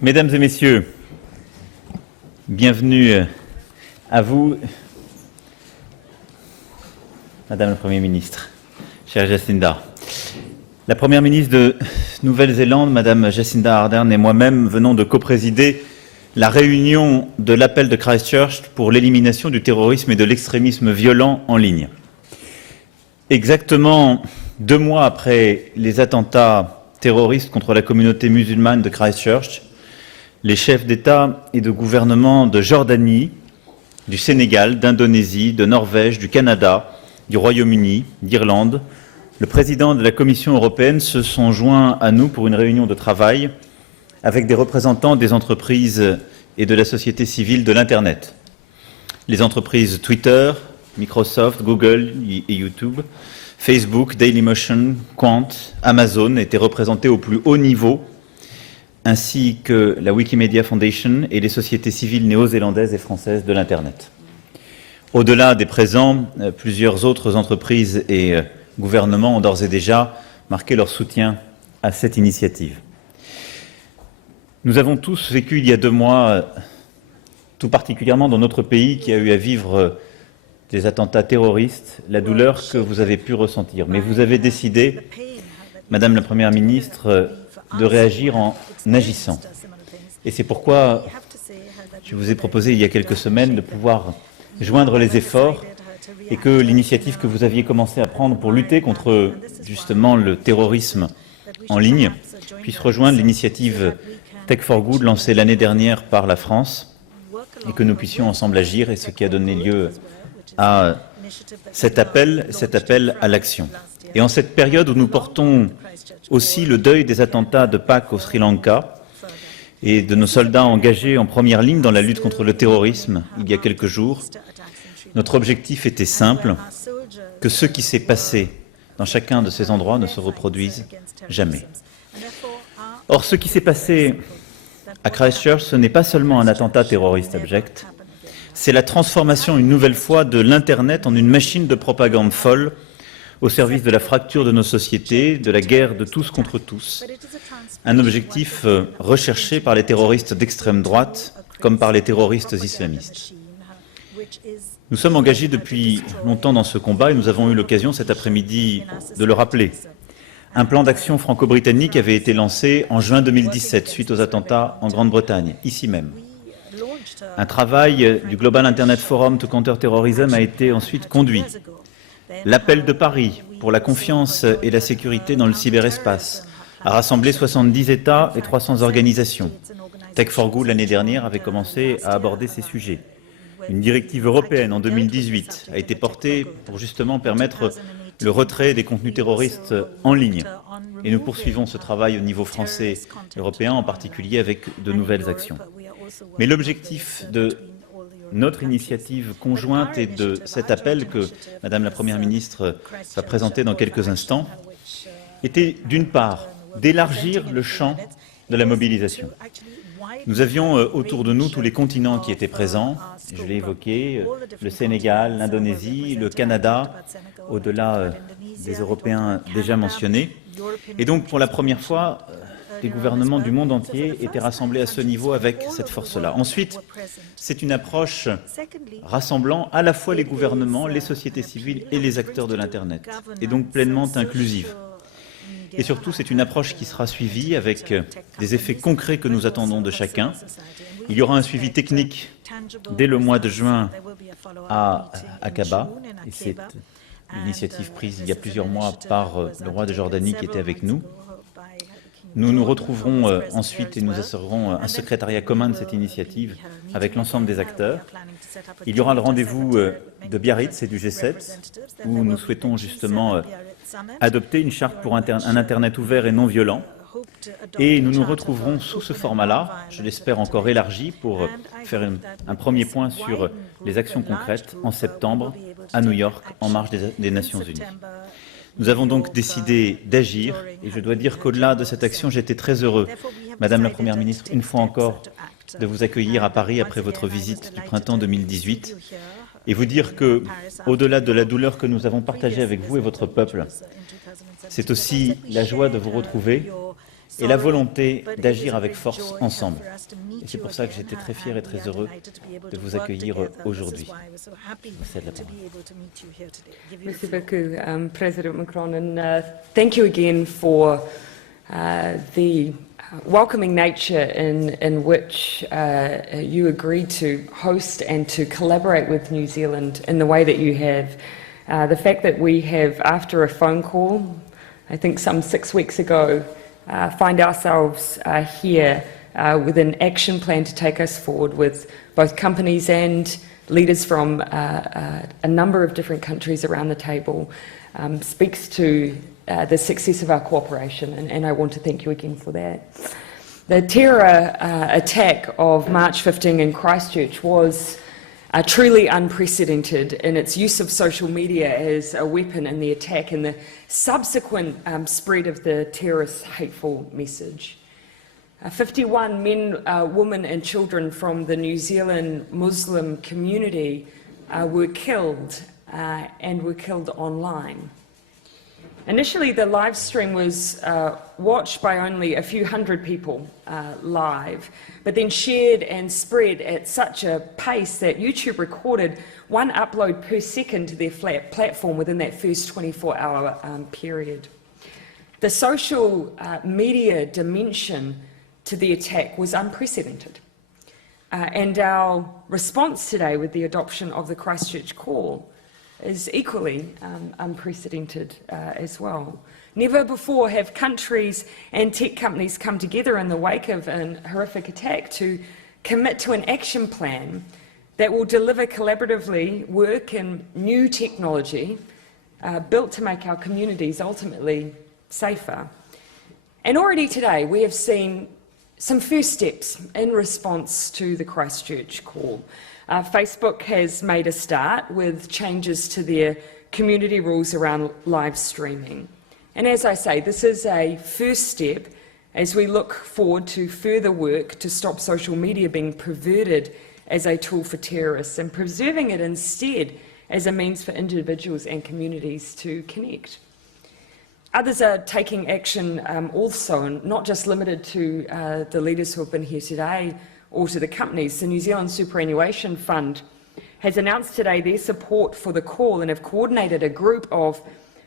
Mesdames et messieurs, bienvenue à vous, Madame la Première ministre, chère Jacinda. La Première ministre de Nouvelle-Zélande, Madame Jacinda Ardern, et moi-même venons de coprésider la réunion de l'appel de Christchurch pour l'élimination du terrorisme et de l'extrémisme violent en ligne. Exactement 2 mois après les attentats terroristes contre la communauté musulmane de Christchurch, les chefs d'État et de gouvernement de Jordanie, du Sénégal, d'Indonésie, de Norvège, du Canada, du Royaume-Uni, d'Irlande, le président de la Commission européenne se sont joints à nous pour une réunion de travail avec des représentants des entreprises et de la société civile de l'Internet. Les entreprises Twitter, Microsoft, Google et YouTube, Facebook, Dailymotion, Quant, Amazon étaient représentés au plus haut niveau, ainsi que la Wikimedia Foundation et les sociétés civiles néo-zélandaises et françaises de l'Internet. Au-delà des présents, plusieurs autres entreprises et gouvernements ont d'ores et déjà marqué leur soutien à cette initiative. Nous avons tous vécu il y a 2 mois, tout particulièrement dans notre pays qui a eu à vivre des attentats terroristes, la douleur que vous avez pu ressentir. Mais vous avez décidé, Madame la Première ministre, de réagir en agissant. Et c'est pourquoi je vous ai proposé il y a quelques semaines de pouvoir joindre les efforts et que l'initiative que vous aviez commencé à prendre pour lutter contre justement le terrorisme en ligne puisse rejoindre l'initiative Tech for Good lancée l'année dernière par la France et que nous puissions ensemble agir, et ce qui a donné lieu à cet appel à l'action. Et en cette période où nous portons aussi le deuil des attentats de Pâques au Sri Lanka et de nos soldats engagés en première ligne dans la lutte contre le terrorisme il y a quelques jours, notre objectif était simple, que ce qui s'est passé dans chacun de ces endroits ne se reproduise jamais. Or, ce qui s'est passé à Christchurch, ce n'est pas seulement un attentat terroriste abject, c'est la transformation une nouvelle fois de l'Internet en une machine de propagande folle au service de la fracture de nos sociétés, de la guerre de tous contre tous. Un objectif recherché par les terroristes d'extrême droite comme par les terroristes islamistes. Nous sommes engagés depuis longtemps dans ce combat et nous avons eu l'occasion cet après-midi de le rappeler. Un plan d'action franco-britannique avait été lancé en juin 2017 suite aux attentats en Grande-Bretagne, ici même. Un travail du Global Internet Forum to Counter Terrorism a été ensuite conduit. L'appel de Paris pour la confiance et la sécurité dans le cyberespace a rassemblé 70 États et 300 organisations. Tech for Good l'année dernière avait commencé à aborder ces sujets. Une directive européenne en 2018 a été portée pour justement permettre le retrait des contenus terroristes en ligne. Et nous poursuivons ce travail au niveau français et européen, en particulier avec de nouvelles actions. Mais l'objectif de notre initiative conjointe et de cet appel que Madame la Première ministre va présenter dans quelques instants était d'une part d'élargir le champ de la mobilisation. Nous avions autour de nous tous les continents qui étaient présents, je l'ai évoqué, le Sénégal, l'Indonésie, le Canada, au-delà des Européens déjà mentionnés. Et donc pour la première fois, les gouvernements du monde entier étaient rassemblés à ce niveau avec cette force-là. Ensuite, c'est une approche rassemblant à la fois les gouvernements, les sociétés civiles et les acteurs de l'Internet, et donc pleinement inclusive. Et surtout, c'est une approche qui sera suivie avec des effets concrets que nous attendons de chacun. Il y aura un suivi technique dès le mois de juin à Aqaba, et c'est l'initiative prise il y a plusieurs mois par le roi de Jordanie qui était avec nous. Nous nous retrouverons ensuite et nous assurerons un secrétariat commun de cette initiative avec l'ensemble des acteurs. Il y aura le rendez-vous de Biarritz et du G7 où nous souhaitons justement adopter une charte pour un Internet ouvert et non violent. Et nous nous retrouverons sous ce format-là, je l'espère encore élargi, pour faire un premier point sur les actions concrètes en septembre à New York, en marge des Nations Unies. Nous avons donc décidé d'agir, et je dois dire qu'au-delà de cette action, j'étais très heureux, Madame la Première ministre, une fois encore, de vous accueillir à Paris après votre visite du printemps 2018, et vous dire que, au-delà de la douleur que nous avons partagée avec vous et votre peuple, c'est aussi la joie de vous retrouver et la volonté d'agir avec force ensemble. Et c'est pour ça que j'étais très fier et très heureux de vous accueillir aujourd'hui. Merci de la parole. Merci beaucoup, President Macron, and thank you again for the welcoming nature in which you agreed to host and to collaborate with New Zealand in the way that you have. The fact that we have, after a phone call, I think some 6 weeks ago, find ourselves here with an action plan to take us forward with both companies and leaders from a number of different countries around the table speaks to the success of our cooperation, and I want to thank you again for that. The terror attack of March 15 in Christchurch was truly unprecedented in its use of social media as a weapon in the attack and the subsequent spread of the terrorist hateful message. 51 men, women and children from the New Zealand Muslim community were killed and were killed online. Initially, the live stream was watched by only a few hundred people live, but then shared and spread at such a pace that YouTube recorded 1 upload per second to their platform within that first 24-hour period. The social media dimension to the attack was unprecedented. And our response today with the adoption of the Christchurch Call is equally unprecedented as well. Never before have countries and tech companies come together in the wake of an horrific attack to commit to an action plan that will deliver collaboratively work and new technology built to make our communities ultimately safer. And already today we have seen some first steps in response to the Christchurch Call. Facebook has made a start with changes to their community rules around live streaming. And as I say, this is a first step as we look forward to further work to stop social media being perverted as a tool for terrorists and preserving it instead as a means for individuals and communities to connect. Others are taking action also, and not just limited to the leaders who have been here today or to the companies. The New Zealand Superannuation Fund has announced today their support for the call and have coordinated a group of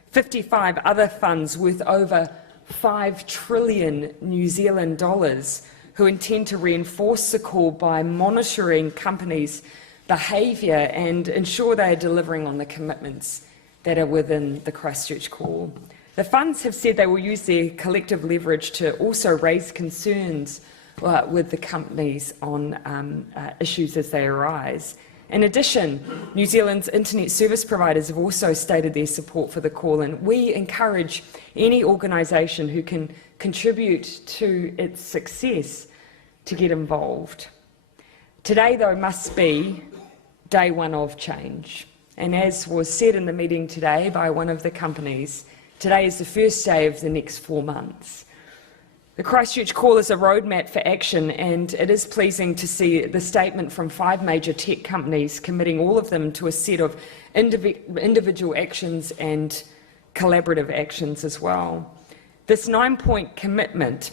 55 other funds worth over 5 trillion New Zealand dollars who intend to reinforce the call by monitoring companies' behaviour and ensure they are delivering on the commitments that are within the Christchurch Call. The funds have said they will use their collective leverage to also raise concerns with the companies on issues as they arise. In addition, New Zealand's internet service providers have also stated their support for the call, and we encourage any organisation who can contribute to its success to get involved. Today, though, must be day one of change. And as was said in the meeting today by one of the companies, today is the first day of the next 4 months. The Christchurch Call is a roadmap for action, and it is pleasing to see the statement from 5 major tech companies committing all of them to a set of individual actions and collaborative actions as well. This 9-point commitment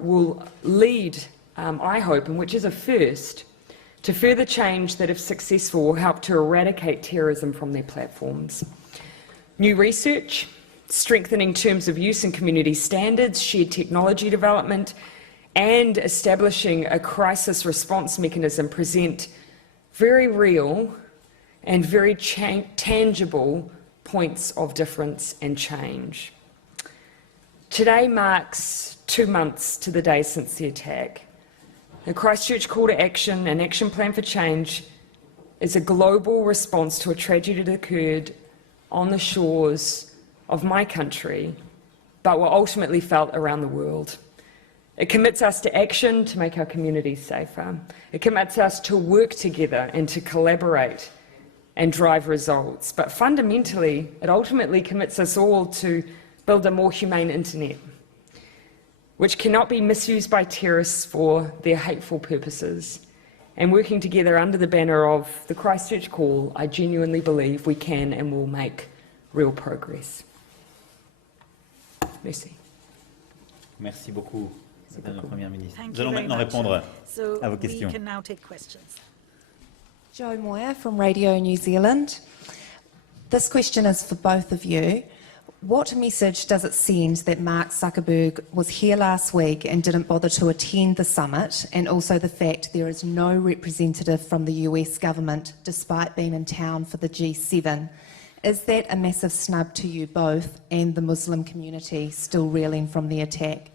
will lead, I hope, and which is a first, to further change that, if successful, will help to eradicate terrorism from their platforms. New research, strengthening terms of use and community standards, shared technology development, and establishing a crisis response mechanism present very real and very tangible points of difference and change. Today marks 2 months to the day since the attack. The Christchurch Call to Action and Action Plan for Change is a global response to a tragedy that occurred on the shores of my country, but were ultimately felt around the world. It commits us to action to make our communities safer. It commits us to work together and to collaborate and drive results. But fundamentally, it ultimately commits us all to build a more humane internet, which cannot be misused by terrorists for their hateful purposes. And working together under the banner of the Christchurch Call, I genuinely believe we can and will make real progress. Merci. Merci beaucoup, Madame la Première ministre. Thank Nous you allons very maintenant much. répondre So à vos we questions. can now take questions. Jo Moyer from Radio New Zealand. This question is for both of you. What message does it send that Mark Zuckerberg was here last week and didn't bother to attend the summit, and also the fact there is no representative from the US government despite being in town for the G7? Is that a massive snub to you both and the Muslim community still reeling from the attack?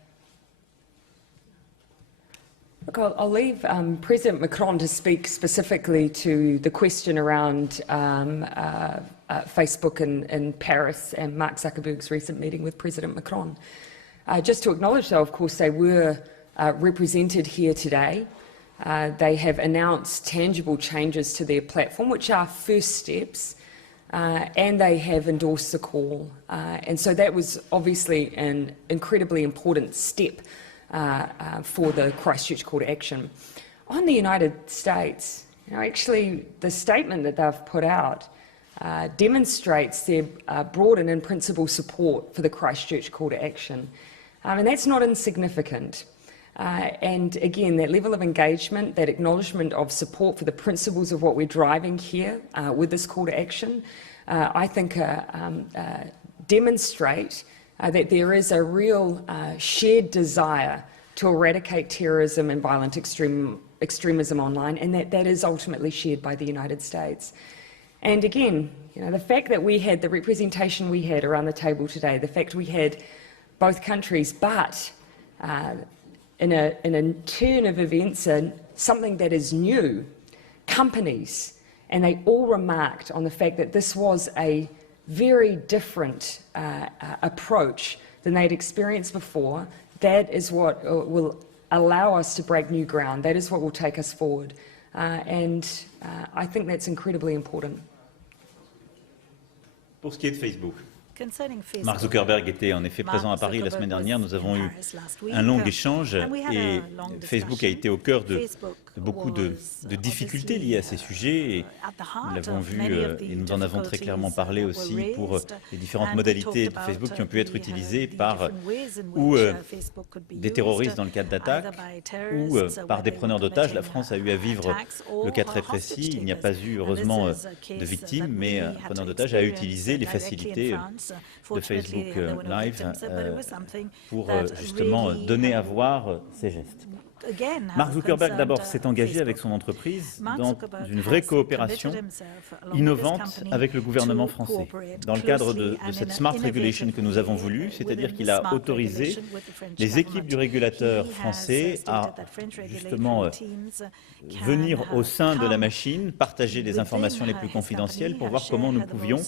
Look, I'll leave President Macron to speak specifically to the question around Facebook in Paris and Mark Zuckerberg's recent meeting with President Macron. Just to acknowledge, though, of course, they were represented here today. They have announced tangible changes to their platform, which are first steps, and they have endorsed the call. And so that was obviously an incredibly important step for the Christchurch call to action. On the United States, actually the statement that they've put out demonstrates their broad and in-principle support for the Christchurch call to action. And that's not insignificant. And again, that level of engagement, that acknowledgement of support for the principles of what we're driving here with this call to action, I think demonstrate that there is a real shared desire to eradicate terrorism and violent extremism online, and that is ultimately shared by the United States. And again, the fact that we had the representation we had around the table today, the fact we had both countries, but in a turn of events, something that is new, companies, and they all remarked on the fact that this was a very different approach than they'd experienced before. That is what will allow us to break new ground. That is what will take us forward. And I think that's incredibly important. Pour ce qui est de Facebook, Concerning Facebook, Mark Zuckerberg était en effet présent à Paris la semaine dernière. Nous avons eu un long échange et Facebook a été au cœur de beaucoup de difficultés liées à ces sujets. Et nous l'avons vu et nous en avons très clairement parlé aussi pour les différentes modalités de Facebook qui ont pu être utilisées par ou des terroristes dans le cadre d'attaques ou par des preneurs d'otages. La France a eu à vivre le cas très précis. Il n'y a pas eu heureusement de victimes, mais un preneur d'otages a utilisé les facilités de Facebook Live pour justement donner à voir ces gestes. Mark Zuckerberg d'abord s'est engagé avec son entreprise dans une vraie coopération innovante avec le gouvernement français. Dans le cadre de cette Smart Regulation que nous avons voulu, c'est-à-dire qu'il a autorisé les équipes du régulateur français à justement venir au sein de la machine, partager les informations les plus confidentielles pour voir comment nous pouvions,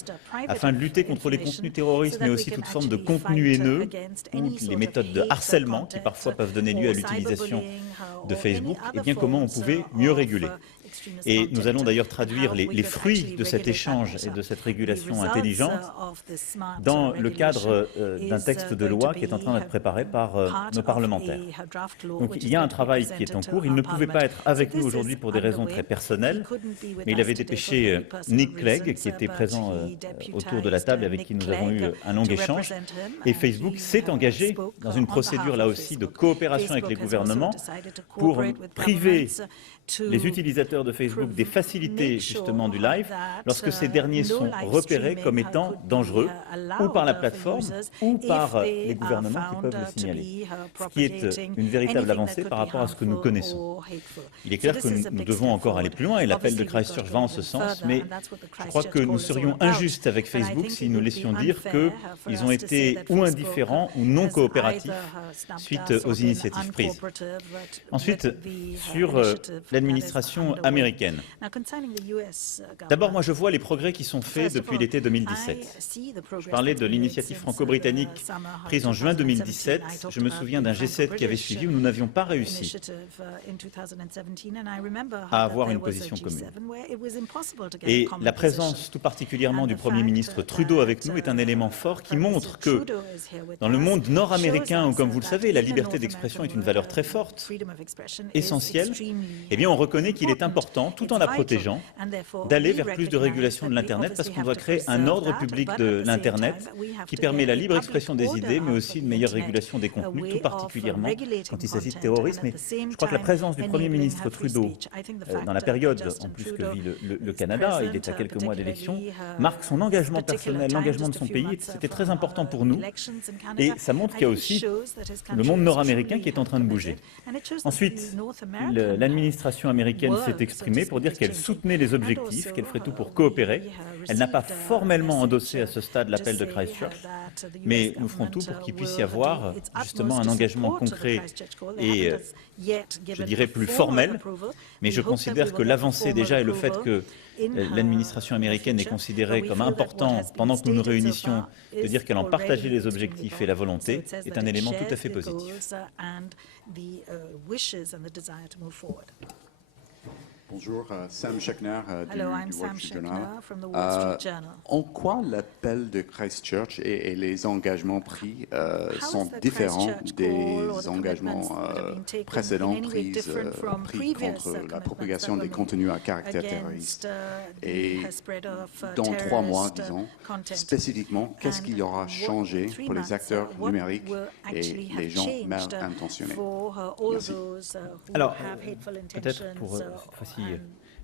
afin de lutter contre les contenus terroristes, mais aussi toute forme de contenu haineux ou les méthodes de harcèlement qui parfois peuvent donner lieu à l'utilisation de Facebook, et bien comment on pouvait mieux réguler. Et nous allons d'ailleurs traduire les fruits de cet échange et de cette régulation intelligente dans le cadre d'un texte de loi qui est en train d'être préparé par nos parlementaires. Donc il y a un travail qui est en cours. Il ne pouvait pas être avec nous aujourd'hui pour des raisons très personnelles, mais il avait dépêché Nick Clegg, qui était présent autour de la table, avec qui nous avons eu un long échange. Et Facebook s'est engagé dans une procédure là aussi de coopération avec les gouvernements pour priver les utilisateurs de Facebook des facilités justement du live lorsque ces derniers sont repérés comme étant dangereux ou par la plateforme ou par les gouvernements qui peuvent le signaler, ce qui est une véritable avancée par rapport à ce que nous connaissons. Il est clair que nous devons encore aller plus loin et l'appel de Christchurch va en ce sens, mais je crois que nous serions injustes avec Facebook si nous laissions dire qu'ils ont été ou indifférents ou non coopératifs suite aux initiatives prises. Ensuite, sur l'administration américaine. D'abord, moi je vois les progrès qui sont faits depuis l'été 2017. Je parlais de l'initiative franco-britannique prise en juin 2017. Je me souviens d'un G7 qui avait suivi où nous n'avions pas réussi à avoir une position commune. Et la présence tout particulièrement du Premier ministre Trudeau avec nous est un élément fort qui montre que dans le monde nord-américain, où comme vous le savez, la liberté d'expression est une valeur très forte, essentielle, eh bien on reconnaît qu'il est important important, tout en la protégeant, d'aller vers plus de régulation de l'Internet parce qu'on doit créer un ordre public de l'Internet qui permet la libre expression des idées, mais aussi une meilleure régulation des contenus, tout particulièrement quand il s'agit de terrorisme. Et je crois que la présence du Premier ministre Trudeau, dans la période en plus que vit le Canada, il est à quelques mois d'élection, marque son engagement personnel, l'engagement de son pays. C'était très important pour nous. Et ça montre qu'il y a aussi le monde nord-américain qui est en train de bouger. Ensuite, l'administration américaine s'est exprimée pour dire qu'elle soutenait les objectifs, qu'elle ferait tout pour coopérer. Elle n'a pas formellement endossé à ce stade l'appel de Christchurch, mais nous ferons tout pour qu'il puisse y avoir justement un engagement concret et, je dirais, plus formel. Mais je considère que l'avancée déjà et le fait que l'administration américaine est considérée comme important pendant que nous nous réunissions, de dire qu'elle en partageait les objectifs et la volonté, est un élément tout à fait positif. Bonjour, Sam Schechner Hello, I'm du Sam Wall Street Schechner Journal. from the Wall Street Journal. En quoi l'appel de Christchurch et les engagements pris sont the différents Christchurch des call or the engagements commitments that have been taken précédents in any way pris different from previous contre la commitments propagation that des were contenus à caractère against, terroriste? the Et spread of, dans 3 mois, terrorist, disons, content. spécifiquement, qu'est-ce qui aura changé Three pour les months, acteurs what numériques will et actually have les gens changed, mal intentionnés? for, all Merci. those, who Alors, have hateful peut-être intentions, pour cette fois-ci and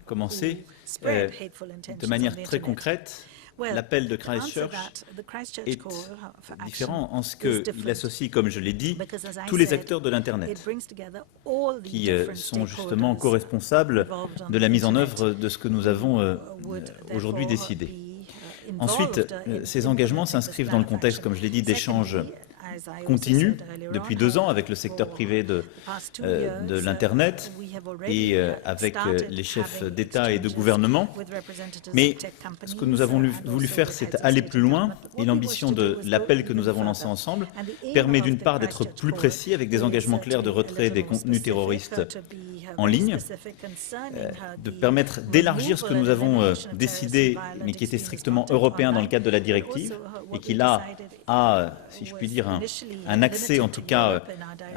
commencer, spread hateful de intentions manière on the très internet. concrète, Well, l'appel de to answer Christchurch that, the Christchurch est call for action différent en ce is qu'il different. associe, comme je l'ai dit, Because, as I tous les said, acteurs de it l'Internet brings together all the qui different sont justement stakeholders co-responsables involved on de la the mise en internet œuvre de ce que nous avons would aujourd'hui therefore décidé. be, Ensuite, involved in ces engagements implementing this s'inscrivent plan dans le of contexte, action. comme je l'ai dit, d'échanges Secondly, as I also continus said earlier depuis on, 2 ans avec le secteur for privé de the past 2 years, l'Internet we have already, et avec started les chefs having d'État et de exchanges gouvernement. with representatives Mais of tech companies, ce que nous avons and voulu also faire, with c'est heads of aller state plus and loin. government. But Et what we l'ambition want to do de is l'appel go que nous even avons lancé further. ensemble And the aim permet of d'une the part d'être Christchurch plus call précis avec des is engagements to clairs de be a retrait little des more contenus specific, terroristes to be en very ligne, specific concerning de the permettre d'élargir ce que nous avons elimination of décidé, terrorism, mais qui était violent strictement extremism européen dans le online. cadre de la But directive, also, what et qui we là decided a, si je puis dire, un accès, en tout cas,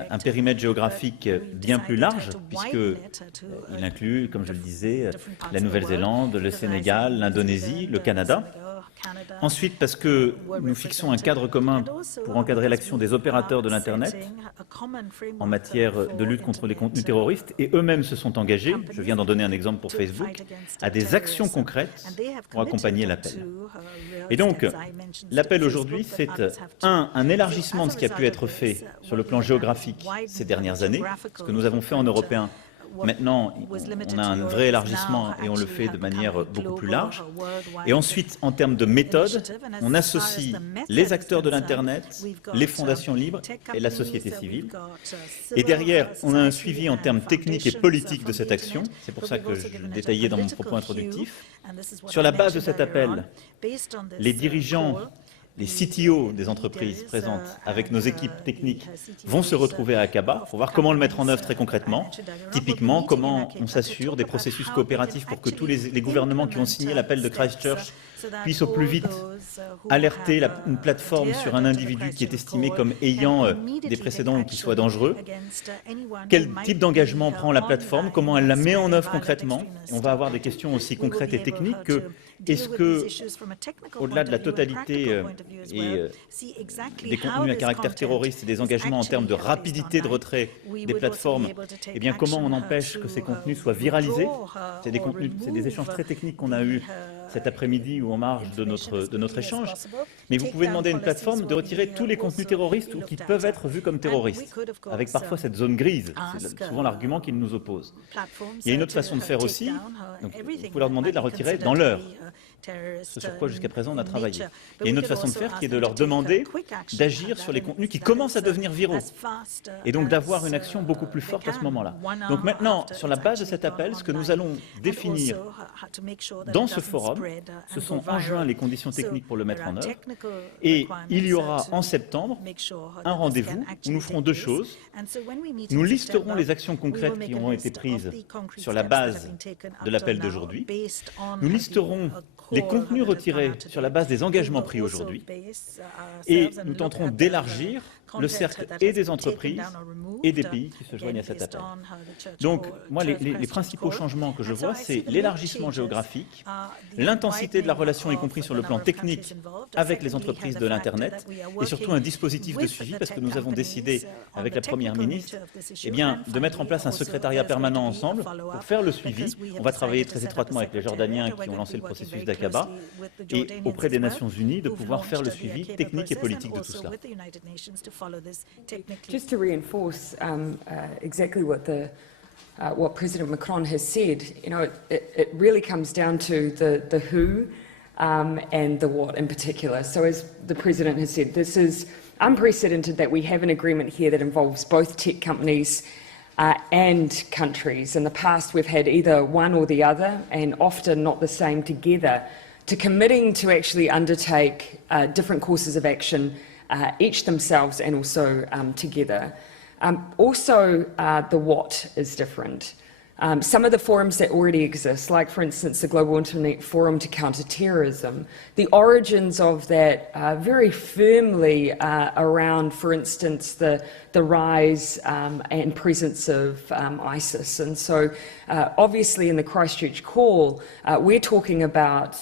un périmètre géographique bien plus large, puisqu'il inclut, comme je le disais, la Nouvelle-Zélande, le Sénégal, l'Indonésie, le Canada. Ensuite, parce que nous fixons un cadre commun pour encadrer l'action des opérateurs de l'Internet en matière de lutte contre les contenus terroristes, et eux-mêmes se sont engagés, je viens d'en donner un exemple pour Facebook, à des actions concrètes pour accompagner l'appel. Et donc, l'appel aujourd'hui, c'est un élargissement de ce qui a pu être fait sur le plan géographique ces dernières années, ce que nous avons fait en européen. Maintenant, on a un vrai élargissement et on le fait de manière beaucoup plus large. Et ensuite, en termes de méthode, on associe les acteurs de l'Internet, les fondations libres et la société civile. Et derrière, on a un suivi en termes techniques et politiques de cette action. C'est pour ça que je le détaillais dans mon propos introductif. Sur la base de cet appel, les dirigeants, les CTO des entreprises présentes avec nos équipes techniques vont se retrouver à Aqaba pour voir comment le mettre en œuvre très concrètement. Typiquement, comment on s'assure des processus coopératifs pour que tous les gouvernements qui ont signé l'appel de Christchurch puissent au plus vite alerter une plateforme sur un individu qui est estimé comme ayant des précédents ou qui soit dangereux. Quel type d'engagement prend la plateforme? Comment elle la met en œuvre concrètement? Et on va avoir des questions aussi concrètes et techniques que est-ce que, au-delà de la totalité et des contenus à caractère terroriste et des engagements en termes de rapidité de retrait des plateformes, eh bien comment on empêche que ces contenus soient viralisés? C'est des échanges très techniques qu'on a eus cet après-midi ou en marge de notre échange. Mais vous pouvez demander à une plateforme de retirer tous les contenus terroristes ou qui peuvent être vus comme terroristes, avec parfois cette zone grise. C'est souvent l'argument qu'ils nous opposent. Il y a une autre façon de faire aussi. Donc, vous pouvez leur demander de la retirer dans l'heure. Ce sur quoi jusqu'à présent on a travaillé. Il y a une autre façon de faire qui est de leur demander d'agir sur les contenus qui commencent à devenir viraux et donc d'avoir une action beaucoup plus forte à ce moment-là. Donc maintenant, sur la base de cet appel, ce que nous allons définir dans ce forum, ce sont en juin les conditions techniques pour le mettre en œuvre et il y aura en septembre un rendez-vous où nous ferons 2 choses. Nous listerons les actions concrètes qui auront été prises sur la base de l'appel d'aujourd'hui. Nous listerons les contenus retirés sur la base des engagements pris aujourd'hui et nous tenterons d'élargir le cercle et des entreprises et des pays qui se joignent à cet appel. Donc, moi, les principaux changements que je vois, c'est l'élargissement géographique, l'intensité de la relation, y compris sur le plan technique, avec les entreprises de l'Internet, et surtout un dispositif de suivi, parce que nous avons décidé, avec la Première ministre, eh bien, de mettre en place un secrétariat permanent ensemble pour faire le suivi. On va travailler très étroitement avec les Jordaniens qui ont lancé le processus d'Aqaba, et auprès des Nations Unies, de pouvoir faire le suivi technique et politique de tout cela. Just to reinforce exactly what President Macron has said, you know, it really comes down to the who and the what in particular. So as the President has said, this is unprecedented that we have an agreement here that involves both tech companies and countries. In the past, we've had either one or the other, and often not the same together, to committing to actually undertake different courses of action, each themselves and also together. Also, the what is different. Some of the forums that already exist, like for instance the Global Internet Forum to Counter Terrorism, the origins of that are very firmly around, for instance, the rise and presence of ISIS. And so obviously in the Christchurch call, we're talking about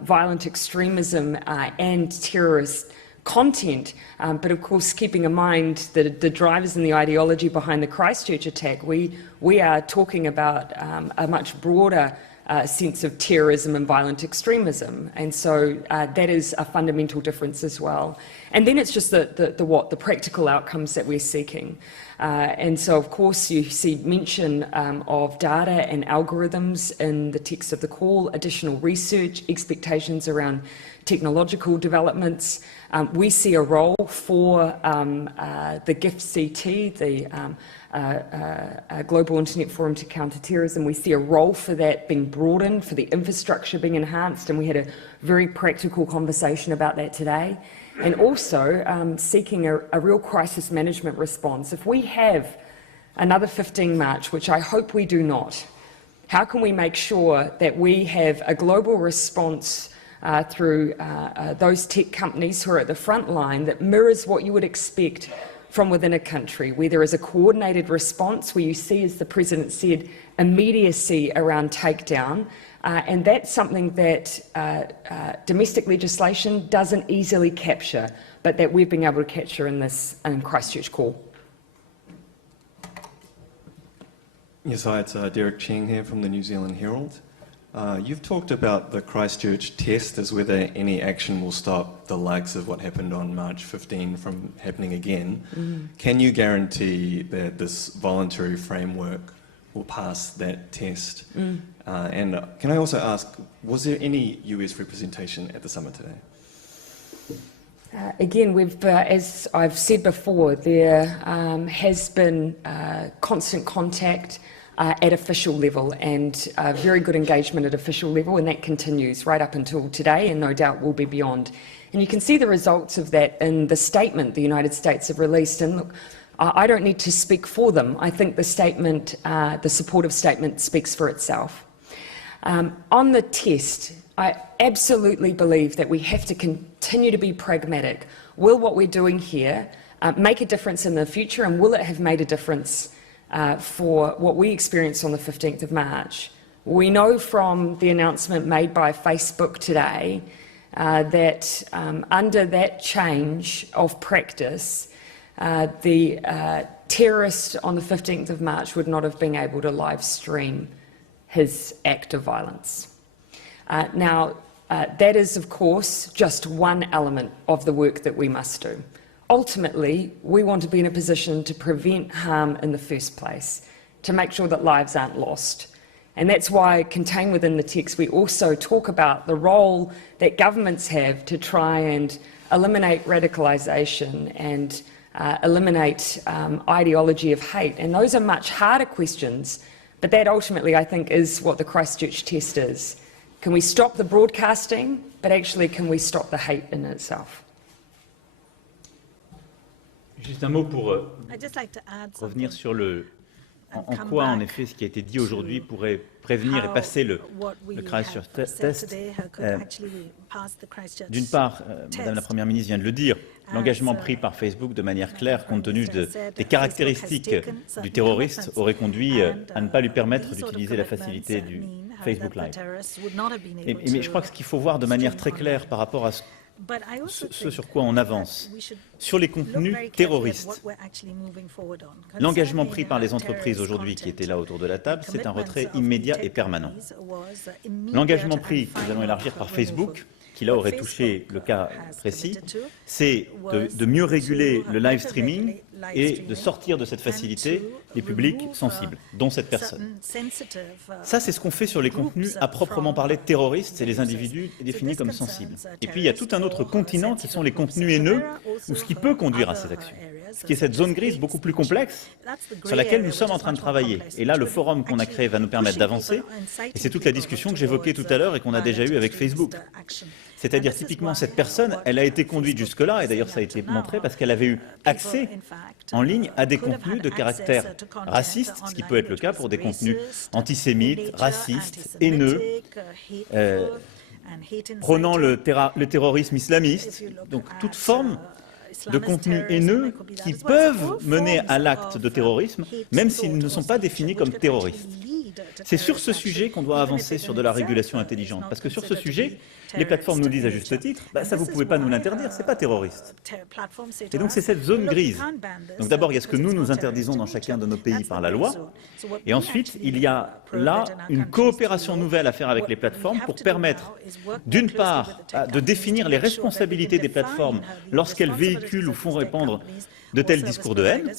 violent extremism and terrorist content, but of course keeping in mind the drivers and the ideology behind the Christchurch attack, we are talking about a much broader sense of terrorism and violent extremism, and so that is a fundamental difference as well. And then it's just the practical outcomes that we're seeking. And so, of course, you see mention of data and algorithms in the text of the call, additional research, expectations around technological developments. We see a role for the GIFT-CT, the Global Internet Forum to Counter Terrorism. We see a role for that being broadened, for the infrastructure being enhanced, and we had a very practical conversation about that today. And also seeking a real crisis management response. If we have another 15 March, which I hope we do not, how can we make sure that we have a global response through those tech companies who are at the front line that mirrors what you would expect from within a country, where there is a coordinated response, where you see, as the President said, immediacy around takedown, and that's something that domestic legislation doesn't easily capture, but that we've been able to capture in this Christchurch call. Yes, hi, it's Derek Cheng here from the New Zealand Herald. You've talked about the Christchurch test as whether any action will stop the likes of what happened on March 15 from happening again. Can you guarantee that this voluntary framework will pass that test? And can I also ask, was there any US representation at the summit today? Again, we've, as I've said before, there has been constant contact at official level and very good engagement at official level, and that continues right up until today and no doubt will be beyond. And you can see the results of that in the statement the United States have released. And look, I don't need to speak for them. I think the statement, the supportive statement, speaks for itself. On the test, I absolutely believe that we have to continue to be pragmatic. Will what we're doing here make a difference in the future, and will it have made a difference for what we experienced on the 15th of March? We know from the announcement made by Facebook today that under that change of practice, the terrorist on the 15th of March would not have been able to live stream his act of violence. Now, that is, of course, just one element of the work that we must do. Ultimately, we want to be in a position to prevent harm in the first place, to make sure that lives aren't lost. And that's why, contained within the text, we also talk about the role that governments have to try and eliminate radicalisation and eliminate ideology of hate. And those are much harder questions, but that ultimately, I think, is what the Christchurch test is. Can we stop the broadcasting, but actually can we stop the hate in itself? Juste un mot pour I'd just like to add revenir something. sur en quoi, en effet, ce qui a été dit aujourd'hui pourrait prévenir et passer le Christchurch test. D'une part, Madame la Première ministre vient de le dire, l'engagement pris par Facebook de manière claire, compte tenu des caractéristiques du terroriste, aurait conduit à ne pas lui permettre d'utiliser la facilité du Facebook Live. Mais je crois que ce qu'il faut voir de manière très claire par rapport à ce sur quoi on avance, sur les contenus terroristes, l'engagement pris par les entreprises aujourd'hui qui étaient là autour de la table, c'est un retrait immédiat et permanent. L'engagement pris, que nous allons élargir par Facebook, qui là aurait touché le cas précis, c'est de mieux réguler le live streaming et de sortir de cette facilité les publics sensibles, dont cette personne. Ça, c'est ce qu'on fait sur les contenus à proprement parler terroristes, c'est les individus définis comme sensibles. Et puis, il y a tout un autre continent qui sont les contenus haineux, ou ce qui peut conduire à ces actions. Ce qui est cette zone grise beaucoup plus complexe, sur laquelle nous sommes en train de travailler. Et là, le forum qu'on a créé va nous permettre d'avancer, et c'est toute la discussion que j'évoquais tout à l'heure et qu'on a déjà eue avec Facebook. C'est-à-dire, typiquement, cette personne, elle a été conduite jusque-là, et d'ailleurs ça a été montré, parce qu'elle avait eu accès en ligne à des contenus de caractère raciste, ce qui peut être le cas pour des contenus antisémites, racistes, haineux, prônant le terrorisme islamiste, donc toute forme de contenus haineux qui peuvent mener à l'acte de terrorisme, même s'ils ne sont pas définis comme terroristes. C'est sur ce sujet qu'on doit avancer sur de la régulation intelligente, parce que sur ce sujet, les plateformes nous disent à juste titre, ça vous ne pouvez pas nous l'interdire, c'est pas terroriste. Et donc c'est cette zone grise. Donc d'abord il y a ce que nous interdisons dans chacun de nos pays par la loi, et ensuite il y a là une coopération nouvelle à faire avec les plateformes pour permettre d'une part de définir les responsabilités des plateformes lorsqu'elles véhiculent ou font répandre de tels discours de haine.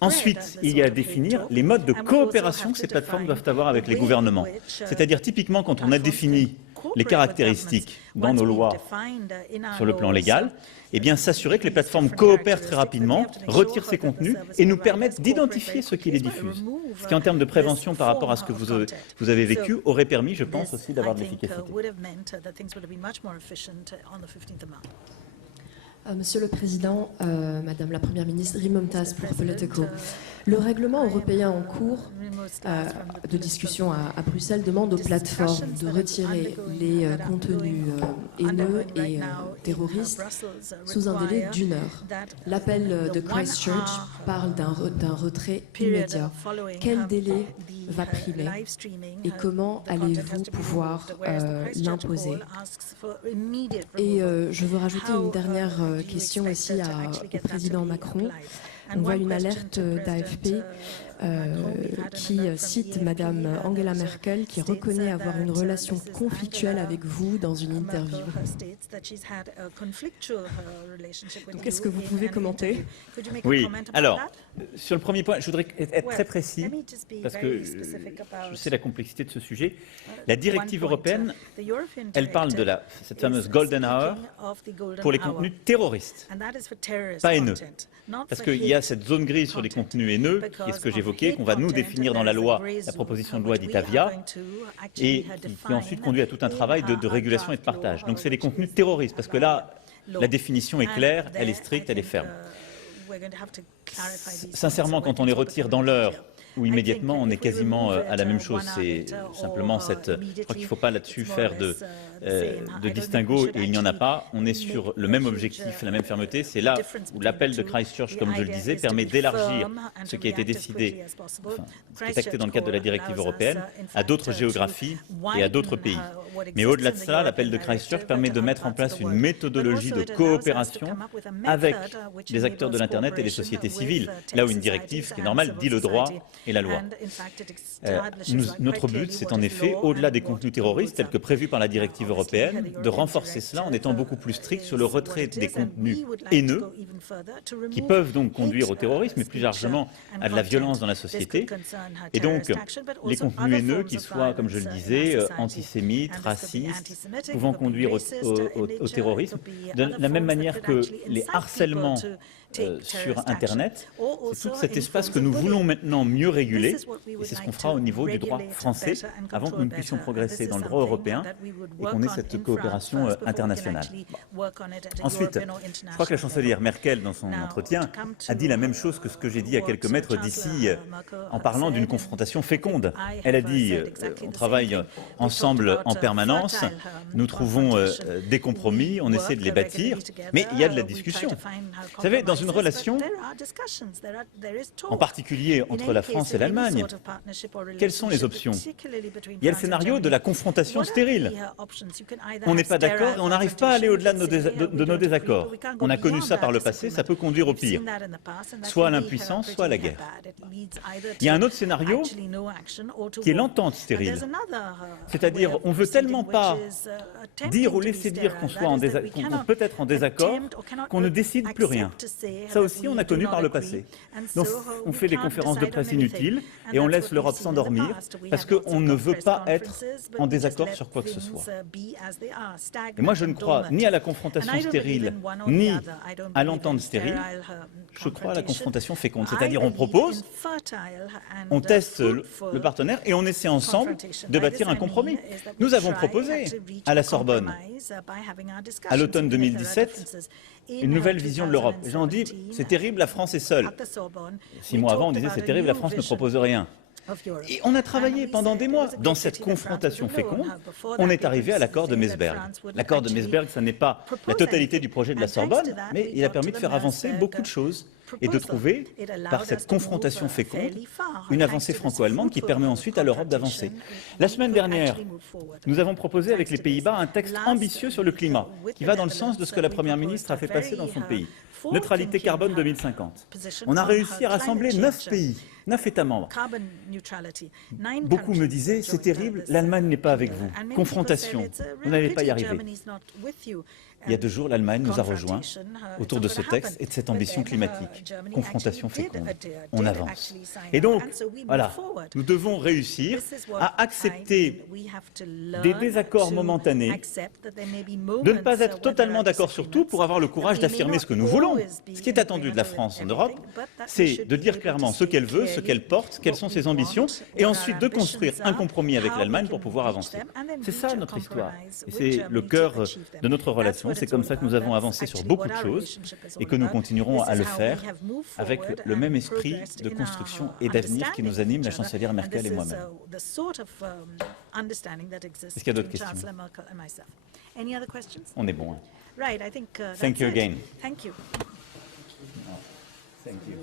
Ensuite, il y a à définir les modes de coopération que ces plateformes doivent avoir avec les gouvernements. C'est-à-dire typiquement quand on a défini les caractéristiques dans nos lois sur le plan légal, eh bien s'assurer que les plateformes coopèrent très rapidement, retirent ces contenus et nous permettent d'identifier ceux qui les diffusent. Ce qui, en termes de prévention par rapport à ce que vous avez vécu, aurait permis, je pense, aussi d'avoir de l'efficacité. Monsieur le Président, Madame la Première ministre, Rim Momtaz pour Politico. Le règlement européen en cours de discussion à Bruxelles demande aux plateformes de retirer les contenus haineux et terroristes sous un délai d'1 heure. L'appel de Christchurch parle d'un retrait immédiat. Quel délai va primer et comment allez-vous pouvoir l'imposer? Et je veux rajouter une dernière question aussi au président Macron. On voit une alerte d'AFP qui cite Madame Angela Merkel qui reconnaît avoir une relation conflictuelle avec vous dans une interview. Donc est-ce que vous pouvez commenter? Oui, alors, sur le premier point, je voudrais être très précis, parce que je sais la complexité de ce sujet. La directive européenne, elle parle de cette fameuse Golden Hour pour les contenus terroristes, pas haineux. Parce qu'il y a cette zone grise sur les contenus haineux, qui est ce que j'évoquais, qu'on va nous définir dans la loi, la proposition de loi dite Avia, et qui ensuite conduit à tout un travail de régulation et de partage. Donc c'est les contenus terroristes, parce que là, la définition est claire, elle est stricte, elle est ferme. Sincèrement, quand on les retire dans l'heure ou immédiatement, on est quasiment à la même chose. C'est simplement je crois qu'il ne faut pas là-dessus faire de distinguo, et il n'y en a pas. On est sur le même objectif, la même fermeté. C'est là où l'appel de Christchurch, comme je le disais, permet d'élargir ce qui a été décidé, ce qui est acté dans le cadre de la directive européenne, à d'autres géographies et à d'autres pays. Mais au-delà de cela, l'appel de Christchurch permet de mettre en place une méthodologie de coopération avec les acteurs de l'Internet et les sociétés civiles, là où une directive, ce qui est normal, dit le droit et la loi. Notre but, c'est en effet, au-delà des contenus terroristes, tels que prévus par la directive européenne, de renforcer cela en étant beaucoup plus strict sur le retrait des contenus haineux, qui peuvent donc conduire au terrorisme, et plus largement à de la violence dans la société. Et donc, les contenus haineux, qu'ils soient, comme je le disais, antisémites, racistes, pouvant conduire au terrorisme, de la même manière que les harcèlements sur Internet. C'est tout cet espace que nous voulons maintenant mieux réguler, et c'est ce qu'on fera au niveau du droit français, avant que nous puissions progresser dans le droit européen et qu'on ait cette coopération internationale. Ensuite, je crois que la chancelière Merkel, dans son entretien, a dit la même chose que ce que j'ai dit à quelques mètres d'ici, en parlant d'une confrontation féconde. Elle a dit on travaille ensemble en permanence, nous trouvons des compromis, on essaie de les bâtir, mais il y a de la discussion. Vous savez, dans une relation, en particulier entre la France et l'Allemagne, quelles sont les options? Il y a le scénario de la confrontation stérile. On n'est pas d'accord et on n'arrive pas à aller au-delà de nos désaccords. On a connu ça par le passé, ça peut conduire au pire, soit à l'impuissance, soit à la guerre. Il y a un autre scénario qui est l'entente stérile. C'est-à-dire, on ne veut tellement pas dire ou laisser dire qu'on peut être en désaccord, qu'on ne décide plus rien. Ça aussi, on a connu par le passé. Donc, on fait des conférences de presse inutiles et on laisse l'Europe s'endormir parce qu'on ne veut pas être en désaccord sur quoi que ce soit. Et moi, je ne crois ni à la confrontation stérile, ni à l'entente stérile. Je crois à la confrontation féconde. C'est-à-dire, on propose, on teste le partenaire et on essaie ensemble de bâtir un compromis. Nous avons proposé à la Sorbonne, à l'automne 2017, une nouvelle vision de l'Europe. Les gens ont dit, c'est terrible, la France est seule. 6 mois avant, on disait, c'est terrible, la France ne propose rien. Et on a travaillé pendant des mois dans cette confrontation féconde. On est arrivé à l'accord de Meseberg. L'accord de Meseberg, ce n'est pas la totalité du projet de la Sorbonne, mais il a permis de faire avancer beaucoup de choses et de trouver, par cette confrontation féconde, une avancée franco-allemande qui permet ensuite à l'Europe d'avancer. La semaine dernière, nous avons proposé avec les Pays-Bas un texte ambitieux sur le climat, qui va dans le sens de ce que la Première ministre a fait passer dans son pays. Neutralité carbone 2050. On a réussi à rassembler 9 pays, 9 États membres. Beaucoup me disaient, c'est terrible, l'Allemagne n'est pas avec vous. Confrontation, vous n'allez pas y arriver. Il y a 2 jours, l'Allemagne nous a rejoints autour de ce texte et de cette ambition climatique. Confrontation féconde. On avance. Et donc, voilà, nous devons réussir à accepter des désaccords momentanés, de ne pas être totalement d'accord sur tout pour avoir le courage d'affirmer ce que nous voulons. Ce qui est attendu de la France en Europe, c'est de dire clairement ce qu'elle veut, ce qu'elle porte, quelles sont ses ambitions, et ensuite de construire un compromis avec l'Allemagne pour pouvoir avancer. C'est ça notre histoire. Et c'est le cœur de notre relation. C'est comme ça que nous avons avancé sur beaucoup de choses et que nous continuerons à le faire avec le même esprit de construction et d'avenir qui nous anime, la chancelière Merkel et moi-même. Est-ce qu'il y a d'autres questions? On est bon. Hein. Thank you again. Thank you. Thank you.